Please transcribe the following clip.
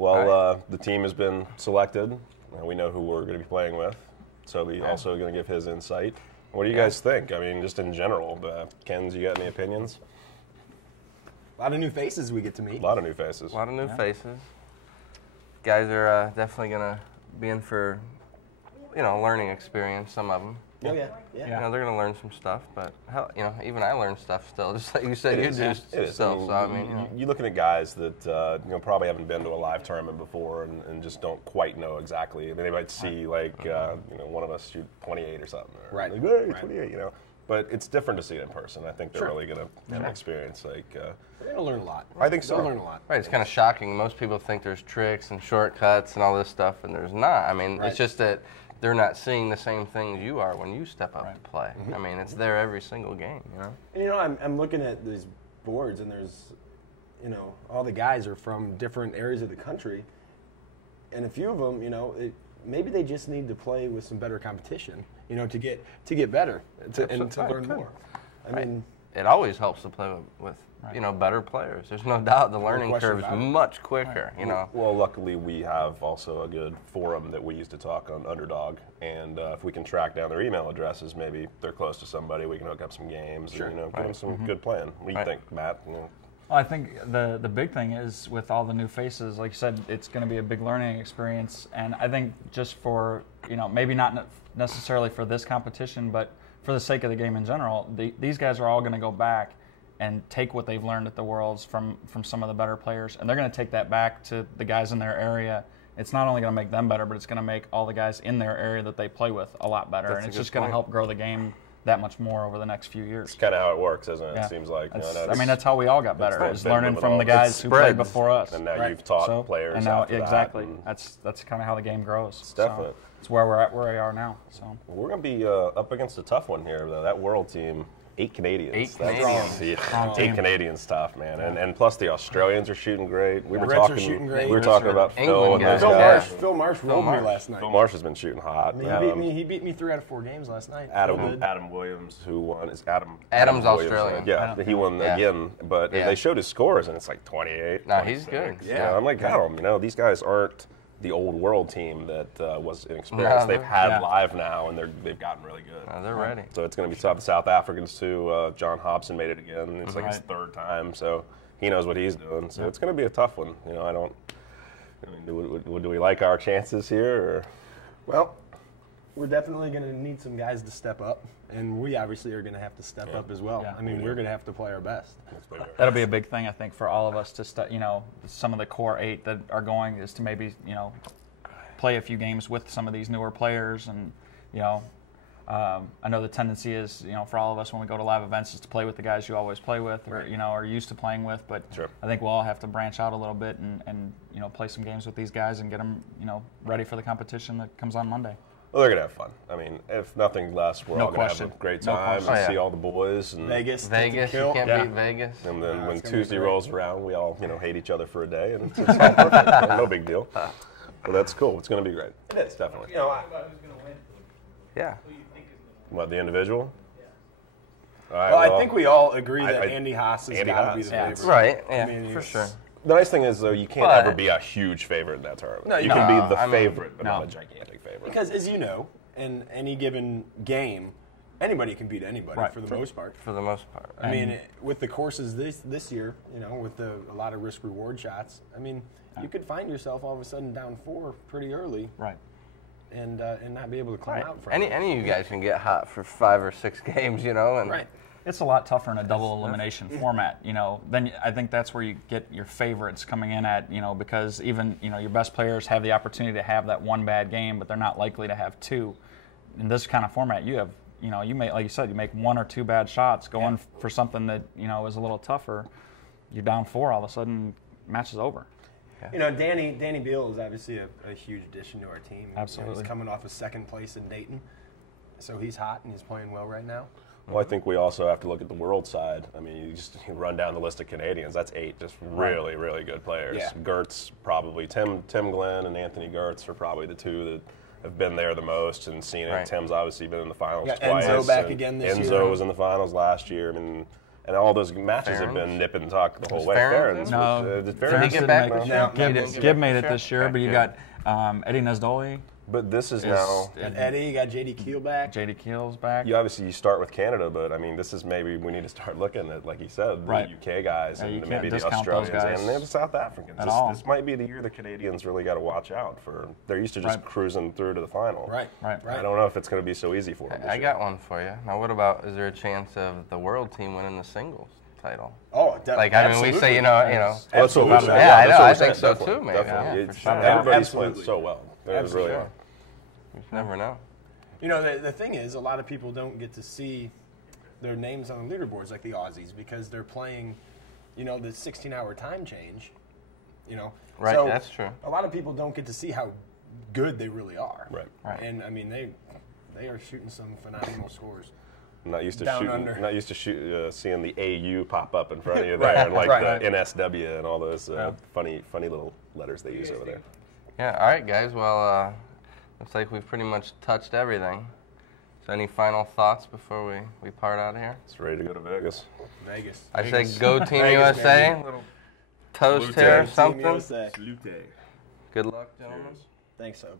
Well, the team has been selected. We know who we're going to be playing with. Sobe also going to give his insight. What do you guys think? I mean, just in general, Kenz, you got any opinions? A lot of new faces we get to meet. A lot of new faces. A lot of new faces. Guys are definitely going to be in for, learning experience, some of them. Oh, yeah. They're going to learn some stuff, but hell, even I learn stuff still, just like you said you do still. So I mean, you're looking at guys that probably haven't been to a live tournament before and just don't quite know exactly. I mean, they might see one of us shoot 28 or something, or right? Like, hey, 28, But it's different to see it in person. I think they're really going to have an experience. They're going to learn a lot. I think so. They'll learn a lot. Right, it's kind of shocking. Most people think there's tricks and shortcuts and all this stuff, and there's not. I mean, it's just that they're not seeing the same things you are when you step up to play. I mean, it's there every single game, And, I'm looking at these boards, and there's, all the guys are from different areas of the country, and a few of them, maybe they just need to play with some better competition, to get better and to learn more. I mean, it always helps to play with better players. There's no doubt the learning curve is much quicker, Well, luckily we have also a good forum that we use to talk on Underdog, and if we can track down their email addresses, maybe they're close to somebody, we can hook up some games, and, give them some good playing. What do you think, Matt? Well, I think the big thing is with all the new faces, like you said, it's going to be a big learning experience, and I think just for, maybe not necessarily for this competition, but for the sake of the game in general, these guys are all going to go back and take what they've learned at the Worlds from some of the better players, and they're going to take that back to the guys in their area. It's not only going to make them better, but it's going to make all the guys in their area that they play with a lot better, and it's just going to help grow the game that much more over the next few years. It's kind of how it works, isn't it? It seems like. That's how we all got better, is learning from the guys who played before us. And now you've taught players. And now, after exactly. That, that's kind of how the game grows. It's definite. It's where we're at, where we are now. So we're going to be up against a tough one here, though. That world team. 8 Canadians. 8 Canadians. Yeah. 8 Canadians tough, man. And plus the Australians are shooting great. We were Reds are shooting great. We were talking about Phil and those Phil guys. Marsh rolled me last night. Phil Marsh has been shooting hot. He beat me 3 out of 4 games last night. Adam Williams, who won, is Adam's Australian. Yeah, he won again. But they showed his scores, and it's like 28. No, he's good. Yeah, I'm like, these guys aren't the old world team that was inexperienced. They've had live now, and they've gotten really good. They're ready. So it's going to be tough. The South Africans too. John Hobson made it again. It's like his 3rd time, so he knows what he's doing. So it's going to be a tough one. Do we like our chances here? Or? Well, we're definitely going to need some guys to step up, and we obviously are going to have to step up as well. I mean, we're going to have to play our best. That'll be a big thing, I think, for all of us to some of the core 8 that are going is to maybe play a few games with some of these newer players, and I know the tendency is for all of us when we go to live events is to play with the guys you always play with or are used to playing with, but I think we'll all have to branch out a little bit and play some games with these guys and get them ready for the competition that comes on Monday. Well, they're going to have fun. I mean, if nothing less, we're all going to have a great time and see all the boys. And Vegas, you can't beat Vegas. And then when Tuesday rolls around, we all hate each other for a day, and it's all perfect. No big deal. But that's cool. It's going to be great. It is, definitely. Who's going to win? Yeah. Who you think is going to win? What, the individual? Yeah. All right, well, I think we all agree that Andy Haas has got to be the favorite. Right, yeah, for sure. The nice thing is, though, you can't ever be a huge favorite in that tournament. No, you can be the favorite, but not a gigantic favorite. Because, as you know, in any given game, anybody can beat anybody for the most part. For the most part. I mean, with the courses this year, with a lot of risk-reward shots, I mean, you could find yourself all of a sudden down 4 pretty early. Right. And not be able to climb out from it. Any of you guys can get hot for 5 or 6 games, and right. It's a lot tougher in a double elimination format, Then I think that's where you get your favorites coming in at, because even, your best players have the opportunity to have that one bad game, but they're not likely to have 2. In this kind of format, you have, you may, like you said, you make 1 or 2 bad shots going for something that, is a little tougher. You're down 4, all of a sudden, match is over. Yeah. Danny Beal is obviously a huge addition to our team. Absolutely. He's coming off of 2nd place in Dayton, so he's hot and he's playing well right now. Well, I think we also have to look at the world side. I mean, you run down the list of Canadians. That's 8 just really, really good players. Yeah. Gertz probably. Tim Glenn and Anthony Gertz are probably the 2 that have been there the most and seen it. Tim's obviously been in the finals twice. Enzo back again this year. Enzo was in the finals last year. I mean, And all those matches have been nip and tuck the whole way. Farron's No, did Did he get back this year? Gib made it this year, but you got Eddie Nasdoli. But this is now. Got Eddie, you got JD Keel back. JD Keel's back. You obviously start with Canada, but I mean, this is maybe we need to start looking at, like you said, the UK guys and maybe the Australians and the South Africans. This might be the year the Canadians really got to watch out for. They're used to just cruising through to the final. Right. I don't know if it's going to be so easy for them. I got one for you. Now, what about? Is there a chance of the world team winning the singles title? Oh, definitely. Like, I mean, we say, you know. Well, that's what we say. Yeah, I know. I That's think what so we're saying. too, maybe. Definitely. Yeah, for sure. Everybody's playing so well. There's really. You never know. You know, the thing is, a lot of people don't get to see their names on the leaderboards like the Aussies because they're playing, you know, the 16-hour time change, you know. Right, so that's true. A lot of people don't get to see how good they really are. Right. And, I mean, they are shooting some phenomenal scores. I'm not used to Down shooting. under. Not used to seeing the AU pop up in front of you there, and like the NSW and all those funny little letters they use over there. Yeah. All right, guys. Well, looks like we've pretty much touched everything. So, any final thoughts before we part out of here? It's ready to go to Vegas. I say go Team USA. Little toast here or something. Team USA. Salute. Good luck, gentlemen. Thanks, Sobe.